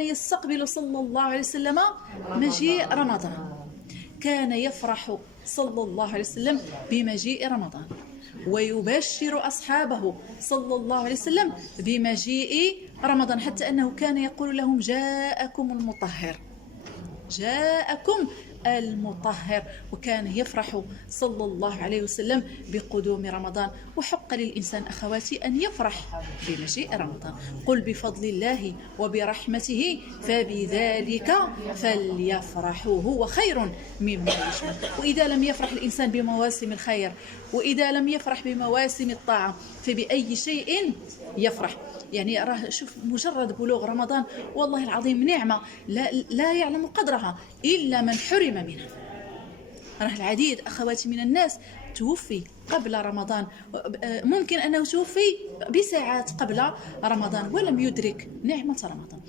يستقبل صلى الله عليه وسلم مجيء رمضان، كان يفرح صلى الله عليه وسلم بمجيء رمضان، ويبشر أصحابه صلى الله عليه وسلم بمجيء رمضان، حتى أنه كان يقول لهم: جاءكم المطهر، جاءكم المطهر. وكان يفرح صلى الله عليه وسلم بقدوم رمضان. وحق للإنسان أخواتي أن يفرح بمجيء رمضان. قل بفضل الله وبرحمته فبذلك فليفرحوا هو خير مما يجمعون. وإذا لم يفرح الإنسان بمواسم الخير، وإذا لم يفرح بمواسم الطاعة، فبأي شيء يفرح؟ يعني راه شوف، مجرد بلوغ رمضان والله العظيم نعمة لا يعلم قدرها إلا من حرم منها. راه العديد أخواتي من الناس توفي قبل رمضان، ممكن أنه توفي بساعات قبل رمضان ولم يدرك نعمة رمضان.